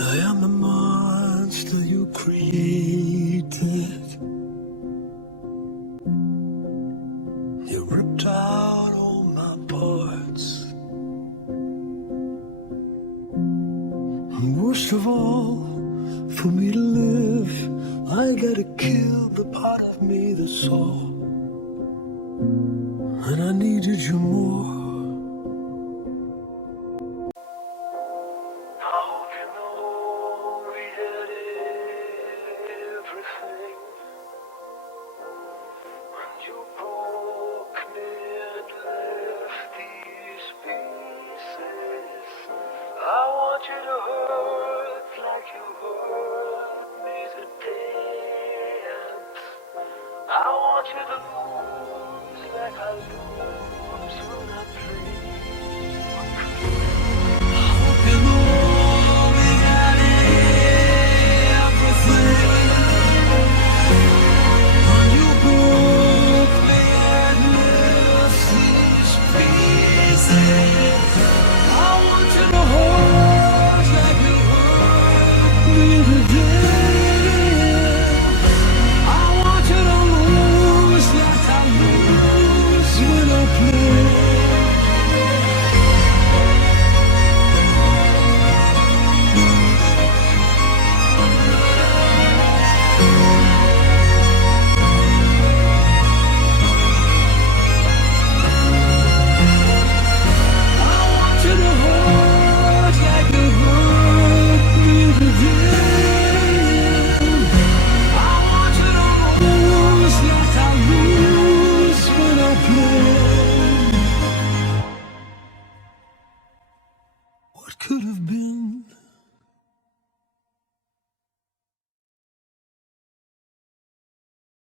I am the monster you created. You ripped out all my parts. And worst of all, for me to live, I gotta kill the part of me that saw. And I needed you more. How can know we had everything when you broke me and left these pieces? I want you to hurt like you hurt me today, and I want you to lose like I lose when I play.